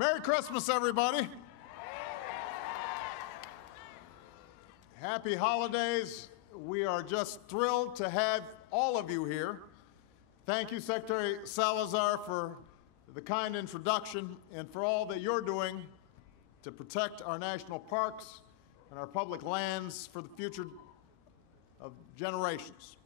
Merry Christmas, everybody. Happy holidays. We are just thrilled to have all of you here. Thank you, Secretary Salazar, for the kind introduction and for all that you're doing to protect our national parks and our public lands for the future of generations.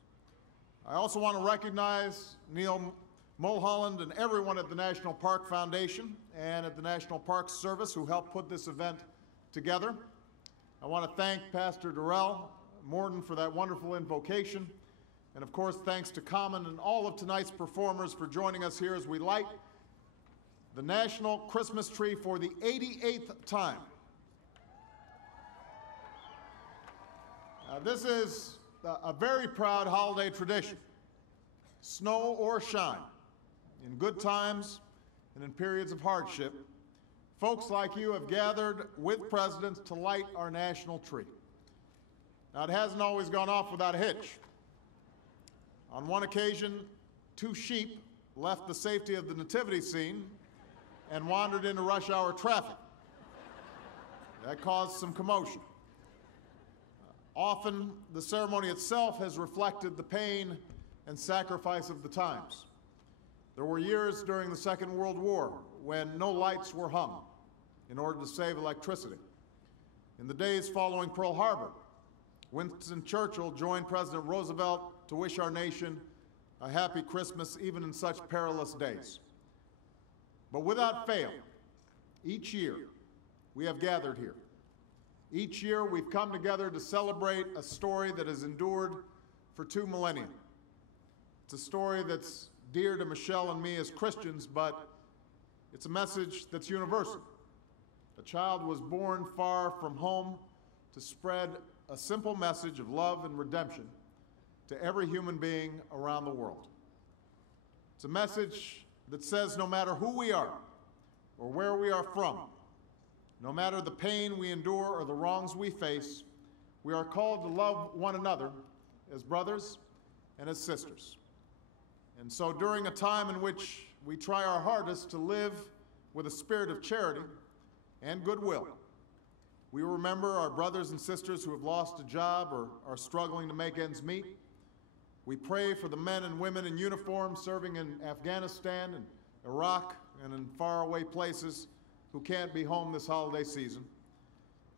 I also want to recognize Neil Mulholland and everyone at the National Park Foundation and at the National Park Service who helped put this event together. I want to thank Pastor Darrell Morton for that wonderful invocation. And of course, thanks to Common and all of tonight's performers for joining us here as we light the National Christmas Tree for the 88th time. This is a very proud holiday tradition, snow or shine, in good times and in periods of hardship. Folks like you have gathered with presidents to light our national tree. Now, it hasn't always gone off without a hitch. On one occasion, 2 sheep left the safety of the nativity scene and wandered into rush hour traffic. That caused some commotion. Often, the ceremony itself has reflected the pain and sacrifice of the times. There were years during the Second World War when no lights were hung in order to save electricity. In the days following Pearl Harbor, Winston Churchill joined President Roosevelt to wish our nation a happy Christmas even in such perilous days. But without fail, each year we have gathered here. Each year we've come together to celebrate a story that has endured for 2 millennia. It's a story that's dear to Mishel and me as Christians, but it's a message that's universal. A child was born far from home to spread a simple message of love and redemption to every human being around the world. It's a message that says no matter who we are or where we are from, no matter the pain we endure or the wrongs we face, we are called to love one another as brothers and as sisters. And so during a time in which we try our hardest to live with a spirit of charity and goodwill, we remember our brothers and sisters who have lost a job or are struggling to make ends meet. We pray for the men and women in uniform serving in Afghanistan and Iraq and in faraway places who can't be home this holiday season.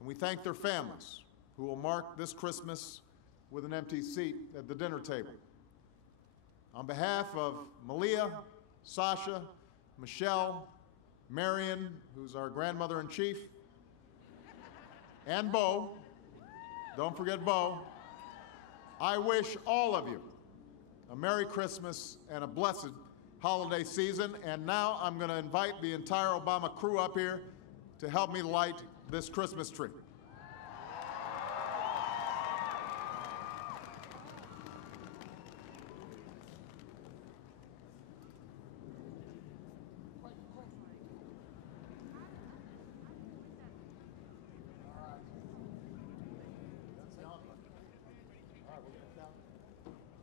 And we thank their families who will mark this Christmas with an empty seat at the dinner table. On behalf of Malia, Sasha, Mishel, Marian, who's our grandmother-in-chief, and Bo, don't forget Bo, I wish all of you a Merry Christmas and a blessed holiday season. And now I'm going to invite the entire Obama crew up here to help me light this Christmas tree.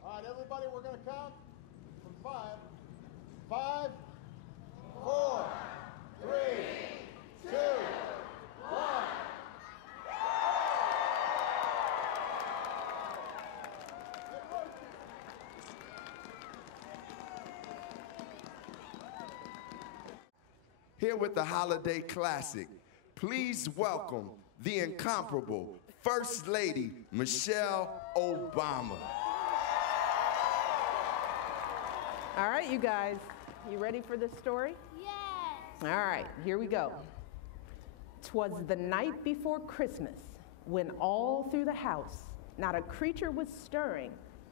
All right, everybody, we're going to count from 5. 5, 4, 3, 2, 1. Here with the holiday classic, please welcome the incomparable First Lady Michelle Obama. All right, you guys, you ready for this story? Yes. All right, here we go. 'Twas the night before Christmas, when all through the house not a creature was stirring,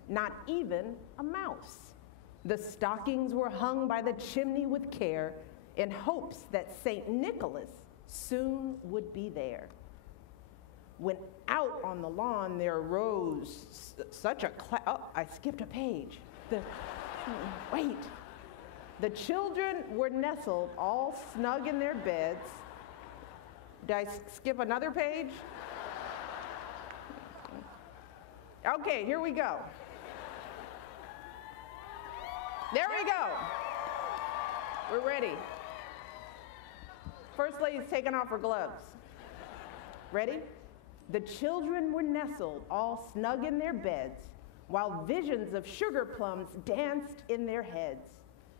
not even a mouse. The stockings were hung by the chimney with care, in hopes that St. Nicholas soon would be there. When out on the lawn there rose such a oh, I skipped a page. Wait. The children were nestled all snug in their beds. Did I skip another page? Okay, here we go. There we go. We're ready. First Lady's taking off her gloves. Ready? The children were nestled, all snug in their beds, while visions of sugar plums danced in their heads.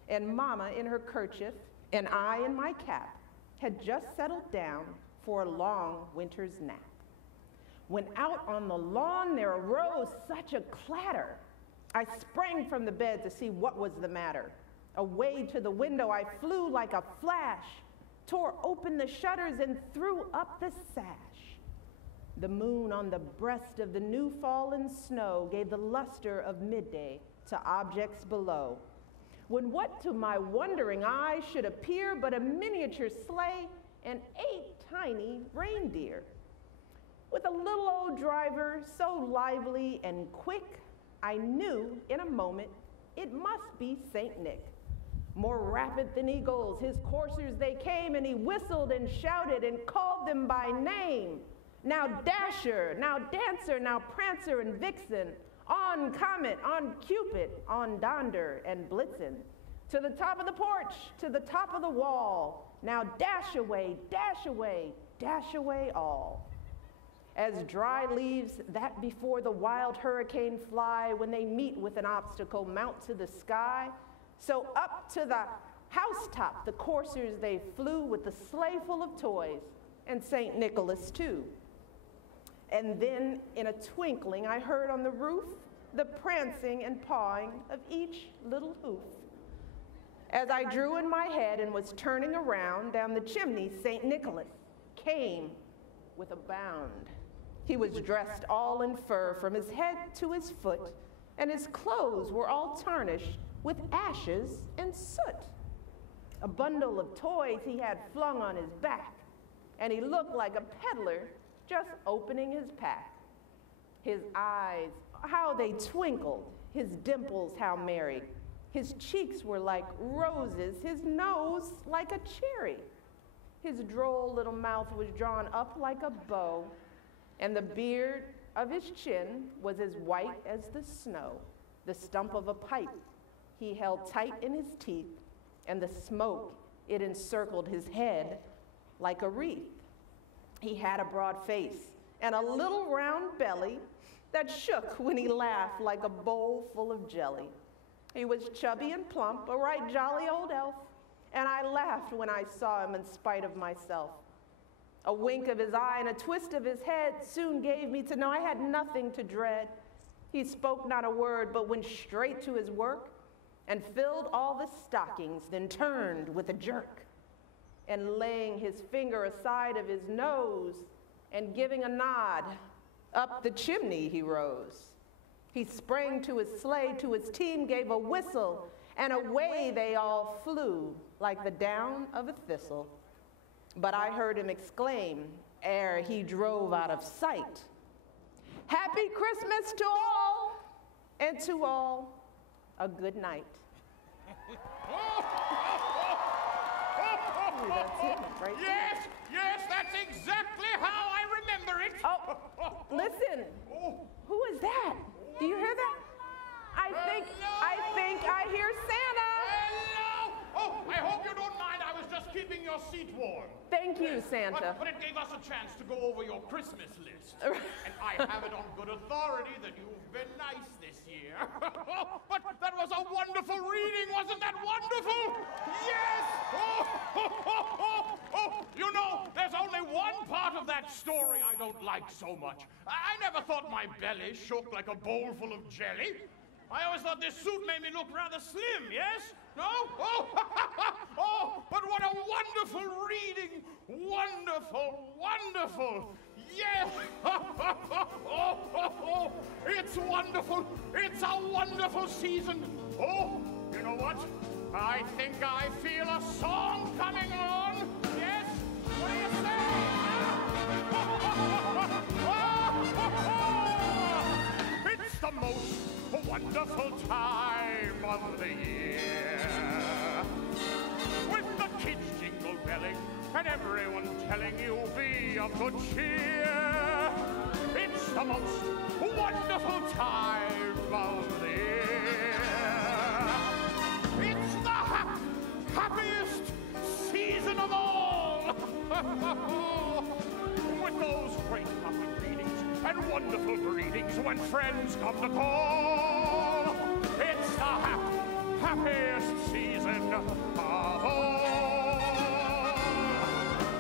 And Mama in her kerchief, and I in my cap, had just settled down for a long winter's nap. When out on the lawn there arose such a clatter, I sprang from the bed to see what was the matter. Away to the window I flew like a flash, tore open the shutters and threw up the sash. The moon on the breast of the new fallen snow gave the luster of midday to objects below, when what to my wondering eyes should appear but a miniature sleigh and 8 tiny reindeer. With a little old driver so lively and quick, I knew in a moment it must be Saint Nick. More rapid than eagles, his coursers they came, and he whistled and shouted and called them by name. Now Dasher, now Dancer, now Prancer and Vixen, on Comet, on Cupid, on Donder and Blitzen. To the top of the porch, to the top of the wall, now dash away, dash away, dash away all. As dry leaves that before the wild hurricane fly when they meet with an obstacle mount to the sky, so up to the housetop the coursers they flew with the sleigh full of toys, and St. Nicholas too. And then in a twinkling I heard on the roof the prancing and pawing of each little hoof. As I drew in my head and was turning around down the chimney, St. Nicholas came with a bound. He was dressed all in fur from his head to his foot, and his clothes were all tarnished with ashes and soot. A bundle of toys he had flung on his back, and he looked like a peddler just opening his pack. His eyes, how they twinkled, his dimples how merry. His cheeks were like roses, his nose like a cherry. His droll little mouth was drawn up like a bow, and the beard of his chin was as white as the snow. The stump of a pipe he held tight in his teeth, and the smoke, it encircled his head like a wreath. He had a broad face and a little round belly that shook when he laughed like a bowl full of jelly. He was chubby and plump, a right jolly old elf, and I laughed when I saw him in spite of myself. A wink of his eye and a twist of his head soon gave me to know I had nothing to dread. He spoke not a word, but went straight to his work and filled all the stockings, then turned with a jerk. And laying his finger aside of his nose and giving a nod, up the chimney he rose. He sprang to his sleigh, to his team gave a whistle, and away they all flew like the down of a thistle. But I heard him exclaim, ere he drove out of sight, "Happy Christmas to all, and to all a good night." That's it, right? Yes, yes, that's exactly how I remember it. Oh, listen. Who is that? Do you hear that? I think I hear Santa. Hello. Oh, I hope you don't mind. I was just keeping your seat warm. Thank you, Santa. But it gave us a chance to go over your Christmas list. And I have it on good authority that you've been nice this year. But that was a wonderful reading, wasn't that wonderful? Yes! You know, there's only one part of that story I don't like so much. I never thought my belly shook like a bowl full of jelly. I always thought this suit made me look rather slim, yes? No? Oh, but what a wonderful reading! Wonderful, wonderful! Yes! It's wonderful! It's a wonderful season! Oh, you know what? I think I feel a song coming on! Yes? What do you say? It's the most wonderful time of the year, with the kids jingle belling and everyone telling you be of good cheer. It's the most wonderful time of the year. It's the happiest season of all. With those great happy greetings and wonderful greetings when friends come to call, it's the happiest season of all.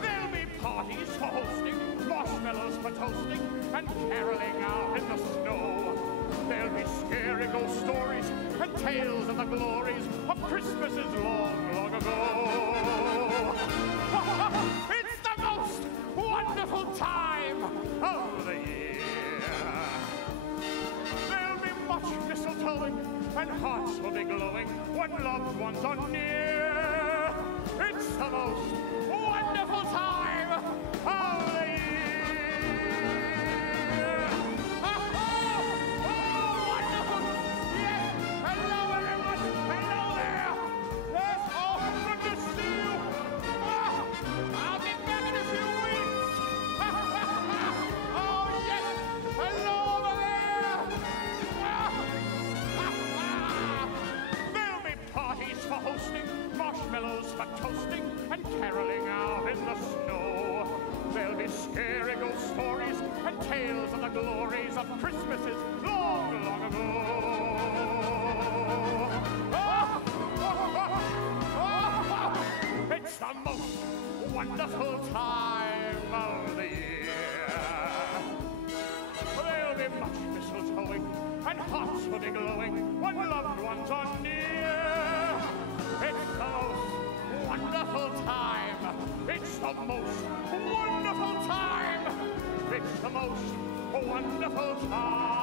There'll be parties for hosting, marshmallows for toasting, and caroling out in the snow. There'll be scary ghost stories and tales of the glories of Christmases long, long ago. It's the most wonderful time of the year. There'll be much mistletoeing and hearts will be glowing when loved ones are near. It's the most wonderful time of the year. Wonderful! Yes! Hello, everyone! Hello there! Yes! Oh, good to see you! I'll be back in a few weeks! Oh, yes! Hello over there! There'll be parties for hosting, marshmallows for toasting, and caroling out in the snow. There'll be scary ghost stories and tales of the glories of Christmases long, long ago. It's the most wonderful time of the year. There'll be much mistletoeing and hearts will be glowing when loved ones are near. It's the most wonderful time. It's the most wonderful time. It's the most wonderful time.